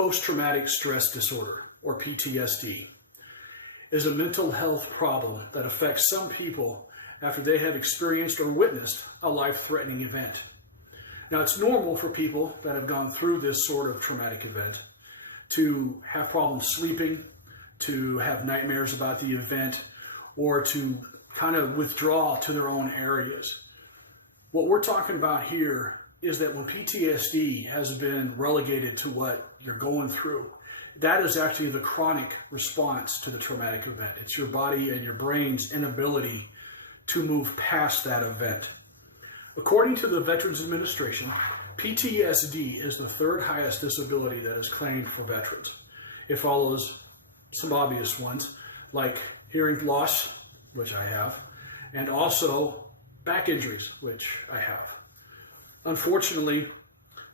Post-traumatic stress disorder, or PTSD, is a mental health problem that affects some people after they have experienced or witnessed a life-threatening event. Now, it's normal for people that have gone through this sort of traumatic event to have problems sleeping, to have nightmares about the event, or to kind of withdraw to their own areas. What we're talking about here is that when PTSD has been relegated to what you're going through, that is actually the chronic response to the traumatic event. It's your body and your brain's inability to move past that event. According to the Veterans Administration, PTSD is the third highest disability that is claimed for veterans. It follows some obvious ones like hearing loss, which I have, and also back injuries, which I have. Unfortunately,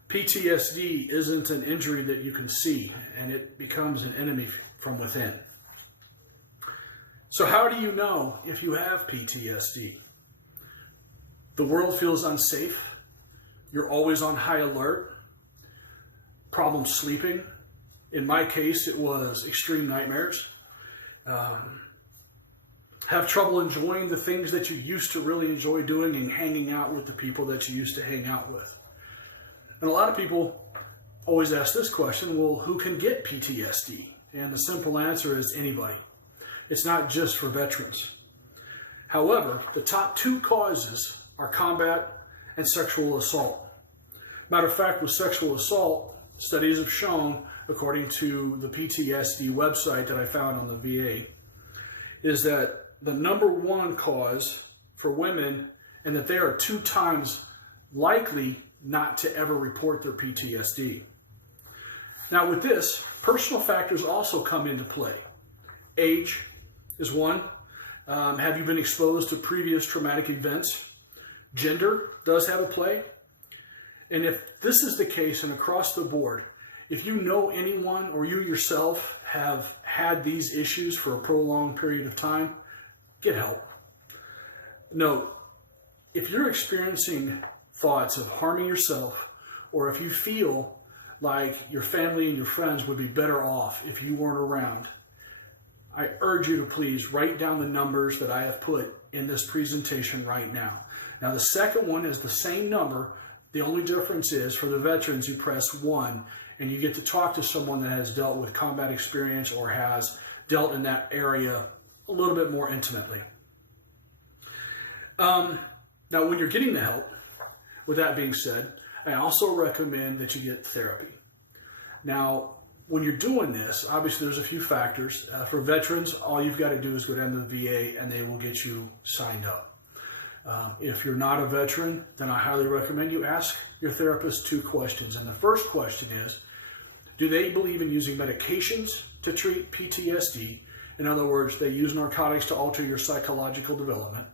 PTSD isn't an injury that you can see, and it becomes an enemy from within. So how do you know if you have PTSD? The world feels unsafe. You're always on high alert. Problem sleeping. In my case, it was extreme nightmares. Have trouble enjoying the things that you used to really enjoy doing and hanging out with the people that you used to hang out with. And a lot of people always ask this question, well, who can get PTSD? And the simple answer is anybody. It's not just for veterans. However, the top two causes are combat and sexual assault. Matter of fact, with sexual assault, studies have shown, according to the PTSD website that I found on the VA, is that the number one cause for women, and that they are 2 times likely not to ever report their PTSD. Now with this, personal factors also come into play. Age is one. Have you been exposed to previous traumatic events? Gender does have a play. And if this is the case and across the board, if you know anyone or you yourself have had these issues for a prolonged period of time, get help. Note, if you're experiencing thoughts of harming yourself, or if you feel like your family and your friends would be better off if you weren't around, I urge you to please write down the numbers that I have put in this presentation right now. Now, the second one is the same number. The only difference is for the veterans, you press 1 and you get to talk to someone that has dealt with combat experience or has dealt in that area a little bit more intimately. Now, when you're getting the help, with that being said, I also recommend that you get therapy. Now, when you're doing this, obviously there's a few factors. For veterans, all you've got to do is go down to the VA and they will get you signed up. If you're not a veteran, then I highly recommend you ask your therapist 2 questions. And the first question is, do they believe in using medications to treat PTSD? In other words, they use narcotics to alter your psychological development.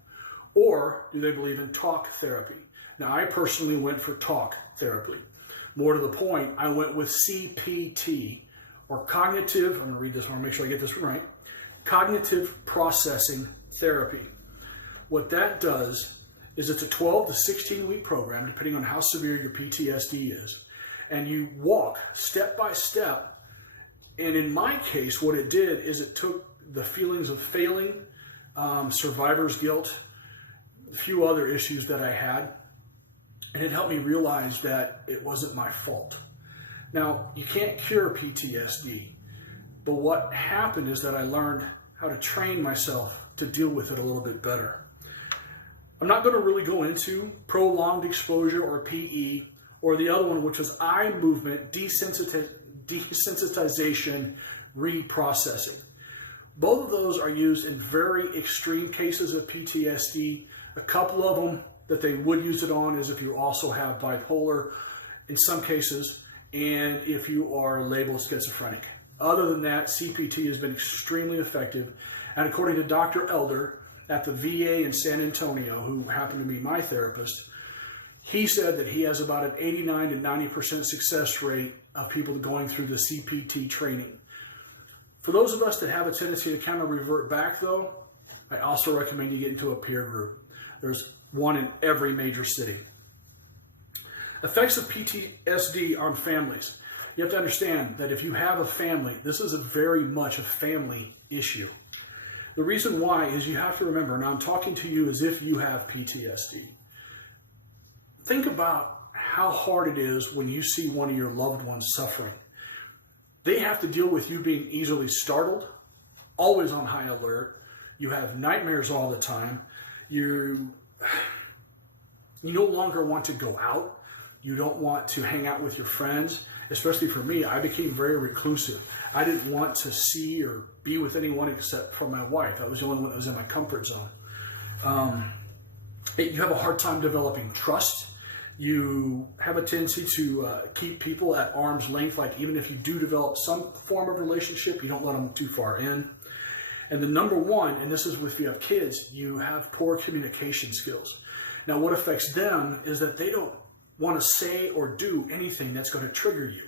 Or do they believe in talk therapy? Now, I personally went for talk therapy. More to the point, I went with CPT, or cognitive, I'm going to read this, I want to make sure I get this right, cognitive processing therapy. What that does is it's a 12 to 16 week program, depending on how severe your PTSD is. And you walk step by step. And in my case, what it did is it took the feelings of failing, survivor's guilt, a few other issues that I had, and it helped me realize that it wasn't my fault. Now, you can't cure PTSD, but what happened is that I learned how to train myself to deal with it a little bit better. I'm not going to really go into prolonged exposure or PE, or the other one, which was eye movement desensitization reprocessing. Both of those are used in very extreme cases of PTSD. A couple of them that they would use it on is if you also have bipolar in some cases, and if you are labeled schizophrenic. Other than that, CPT has been extremely effective. And according to Dr. Elder at the VA in San Antonio, who happened to be my therapist, he said that he has about an 89 to 90% success rate of people going through the CPT training. For those of us that have a tendency to kind of revert back though, I also recommend you get into a peer group. There's one in every major city. Effects of PTSD on families. You have to understand that if you have a family, this is very much a family issue. The reason why is you have to remember, and I'm talking to you as if you have PTSD. Think about how hard it is when you see one of your loved ones suffering. They have to deal with you being easily startled, always on high alert. You have nightmares all the time. You no longer want to go out. You don't want to hang out with your friends. Especially for me, I became very reclusive. I didn't want to see or be with anyone except for my wife. I was the only one that was in my comfort zone. You have a hard time developing trust. You have a tendency to keep people at arm's length, like even if you do develop some form of relationship, you don't let them too far in. And the number one, and this is if you have kids, you have poor communication skills. Now what affects them is that they don't want to say or do anything that's going to trigger you.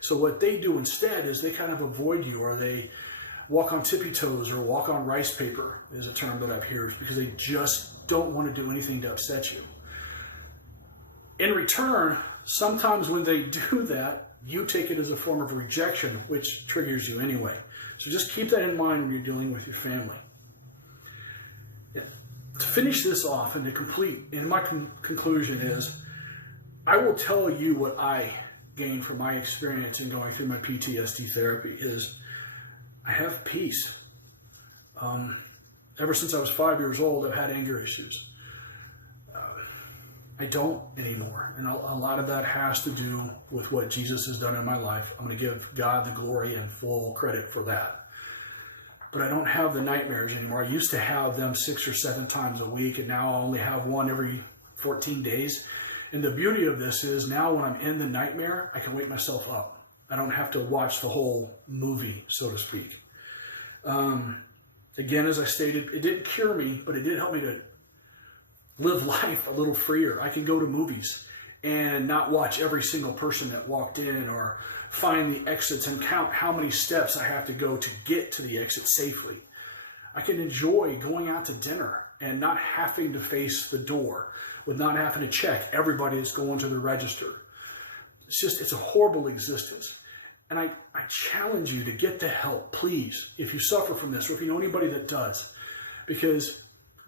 So what they do instead is they kind of avoid you, or they walk on tippy toes or walk on rice paper is a term that I've heard, because they just don't want to do anything to upset you. In return, sometimes when they do that, you take it as a form of rejection, which triggers you anyway. So just keep that in mind when you're dealing with your family. Yeah. To finish this off and to complete, and my conclusion is, I will tell you what I gained from my experience in going through my PTSD therapy is I have peace. Ever since I was 5 years old, I've had anger issues. I don't anymore. And a lot of that has to do with what Jesus has done in my life. I'm going to give God the glory and full credit for that. But I don't have the nightmares anymore. I used to have them 6 or 7 times a week, and now I only have one every 14 days. And the beauty of this is now when I'm in the nightmare, I can wake myself up. I don't have to watch the whole movie, so to speak. Again, as I stated, it didn't cure me, but it did help me to live life a little freer. I can go to movies and not watch every single person that walked in, or find the exits and count how many steps I have to go to get to the exit safely. I can enjoy going out to dinner and not having to face the door, with not having to check everybody that's going to the register. It's a horrible existence. And I challenge you to get the help, please, if you suffer from this, or if you know anybody that does. Because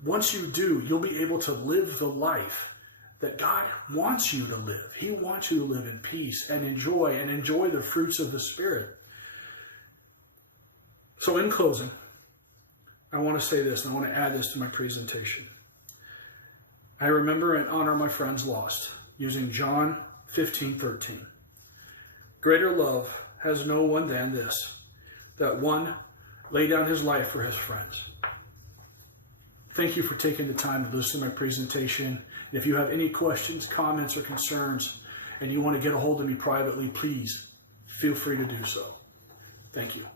once you do, you'll be able to live the life that God wants you to live. He wants you to live in peace and enjoy the fruits of the Spirit. So in closing, I want to say this, and I want to add this to my presentation. I remember and honor my friends lost, using John 15:13. Greater love has no one than this, that one lay down his life for his friends. Thank you for taking the time to listen to my presentation. And if you have any questions, comments, or concerns, and you want to get a hold of me privately, please feel free to do so. Thank you.